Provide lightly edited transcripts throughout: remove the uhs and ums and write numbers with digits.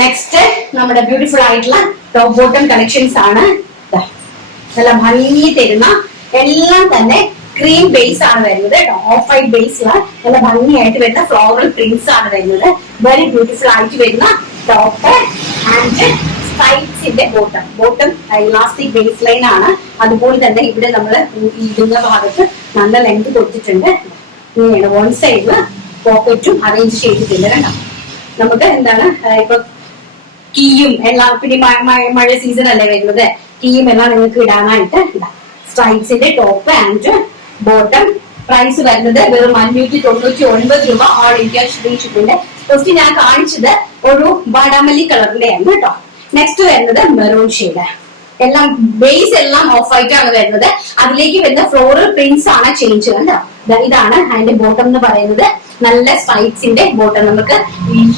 Next നമ്മുടെ beautiful ആയിട്ടുള്ള top bottom collections ആണ്. നല്ല ഭംഗി തരുന്ന എല്ലാം തന്നെ ക്രീം ബേസ് ആണ് വരുന്നത്. ഓഫ് വൈറ്റ് ബേസിലാണ് നല്ല ഭംഗിയായിട്ട് വരുന്ന ഫ്ലോറൽ പ്രിന്റ്സ് ആണ് വരുന്നത്. വെരി ബ്യൂട്ടിഫുൾ ആയിട്ട് വരുന്ന ടോപ്പ് ആൻഡ് സ്ട്രൈപ്സിന്റെ ബോട്ടം ഇലാസ്റ്റിക് ബേസ് ലൈൻ ആണ്. അതുപോലെ തന്നെ ഇവിടെ നമ്മൾ ഇടുന്ന ഭാഗത്ത് നല്ല ലെങ്ത് കൊടുത്തിട്ടുണ്ട്. ഇങ്ങനെയാണ് വൺ സൈഡില് പോക്കറ്റും അറേഞ്ച് ചെയ്തിട്ടുണ്ട്. കണ്ടോ, നമുക്ക് എന്താണ് ഇപ്പൊ കീയും എല്ലാം, പിന്നെ മഴ സീസൺ അല്ലേ വരുന്നത്, കീയും എല്ലാം നിങ്ങൾക്ക് ഇടാനായിട്ട് സ്ട്രൈപ്സിന്റെ ടോപ്പ് ആൻഡ് ബോട്ടം. പ്രൈസ് വരുന്നത് വെറും 599 രൂപ. ഓൾ ഇന്ത്യ ഫ്രീ ഷിപ്പിന്റെ. ഫസ്റ്റ് ഞാൻ കാണിച്ചത് ഒരു വാടാമല്ലി കളറിന്റെ ആണ് കേട്ടോ. നെക്സ്റ്റ് വരുന്നത് മെറൂൺ ഷെയ്ഡ്. എല്ലാം ബേസ് എല്ലാം ഓഫ് വൈറ്റ് ആണ് വരുന്നത്. അതിലേക്ക് വരുന്ന ഫ്ലോറൽ പ്രിന്റ്സ് ആണ് ചേഞ്ച് കണ്ടോ. ഇതാണ് അതിന്റെ ബോട്ടം എന്ന് പറയുന്നത്. നല്ല സ്ട്രൈപ്സിന്റെ ബോട്ടം, നമുക്ക്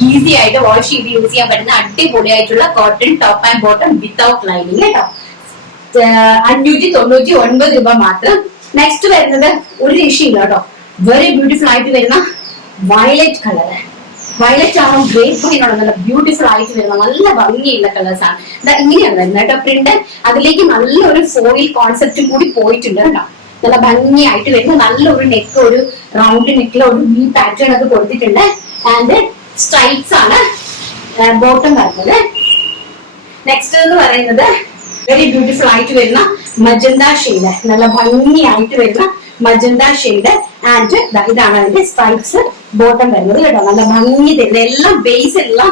ഈസി ആയിട്ട് വാഷ് ചെയ്ത് യൂസ് ചെയ്യാൻ പറ്റുന്ന അടിപൊളിയായിട്ടുള്ള cotton top and bottom without lining കേട്ടോ. 599 രൂപ മാത്രം. നെക്സ്റ്റ് വരുന്നത് ഒരു രക്ഷയില്ല കേട്ടോ. വെരി ബ്യൂട്ടിഫുൾ ആയിട്ട് വരുന്ന വയലറ്റ് കളറ്. വയലറ്റ് ആണോ ഗ്രേപ്പ് ഗ്രീൻ ആണോ നല്ല ബ്യൂട്ടിഫുൾ ആയിട്ട് വരുന്ന നല്ല ഭംഗിയുള്ള കളേഴ്സ് ആണ്. ഇങ്ങനെയാണ് വരുന്നത് കേട്ടോ പ്രിന്റ്. അതിലേക്ക് നല്ലൊരു ഫോയിൽ കോൺസെപ്റ്റും കൂടി പോയിട്ടുണ്ട് കേട്ടോ. നല്ല ഭംഗിയായിട്ട് വരുന്ന നല്ലൊരു നെക്ക്, ഒരു റൗണ്ട് നെക്കിൽ ഒരു വി പാറ്റേൺ ഒക്കെ കൊടുത്തിട്ടുണ്ട്. ആൻഡ് സ്ട്രൈപ്സ് ആണ് ബോട്ടം വരുന്നത്. നെക്സ്റ്റ് എന്ന് പറയുന്നത് വെരി ബ്യൂട്ടിഫുൾ ആയിട്ട് വരുന്ന മജന്ത ഷെയ്ഡ്. നല്ല ഭംഗിയായിട്ട് വരുന്ന മജന്ത ഷെയ്ഡ് ആൻഡ് ഇതാണ് അതിന്റെ സ്ട്രൈപ്സ് ബോട്ടം വരുന്നത് കേട്ടോ. നല്ല ഭംഗി തരുന്നത് എല്ലാം ബേസ് എല്ലാം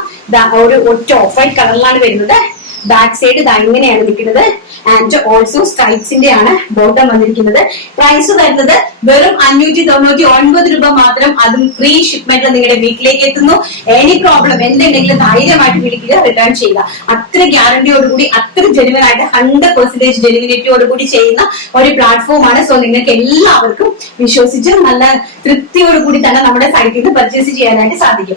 ഒരു ഒറ്റ ഓഫ് വൈറ്റ് കളറിലാണ് വരുന്നത്. ബാക്ക് സൈഡ് ഇങ്ങനെയാണ് നിൽക്കുന്നത്. ആൻഡ് ഓൾസോ സ്ട്രൈപ്സിന്റെ ആണ് ബോട്ടം വന്നിരിക്കുന്നത്. പ്രൈസ് വരുന്നത് വെറും 599 രൂപ മാത്രം. അതും ഫ്രീ ഷിപ്മെന്റ് നിങ്ങളുടെ വീട്ടിലേക്ക് എത്തുന്നു. എനി പ്രോബ്ലം എന്തുണ്ടെങ്കിലും ധൈര്യമായിട്ട് വിളിക്കുക, റിട്ടേൺ ചെയ്യുക. അത്ര ഗ്യാരണ്ടിയോടുകൂടി, അത്ര ജെനുവൻ ആയിട്ട് 100% ജെനുവിനിറ്റിയോടുകൂടി ചെയ്യുന്ന ഒരു പ്ലാറ്റ്ഫോം ആണ്. സോ നിങ്ങൾക്ക് എല്ലാവർക്കും വിശ്വസിച്ച് നല്ല തൃപ്തിയോടുകൂടി തന്നെ നമ്മുടെ സൈറ്റിൽ നിന്ന് പർച്ചേസ് ചെയ്യാനായിട്ട് സാധിക്കും.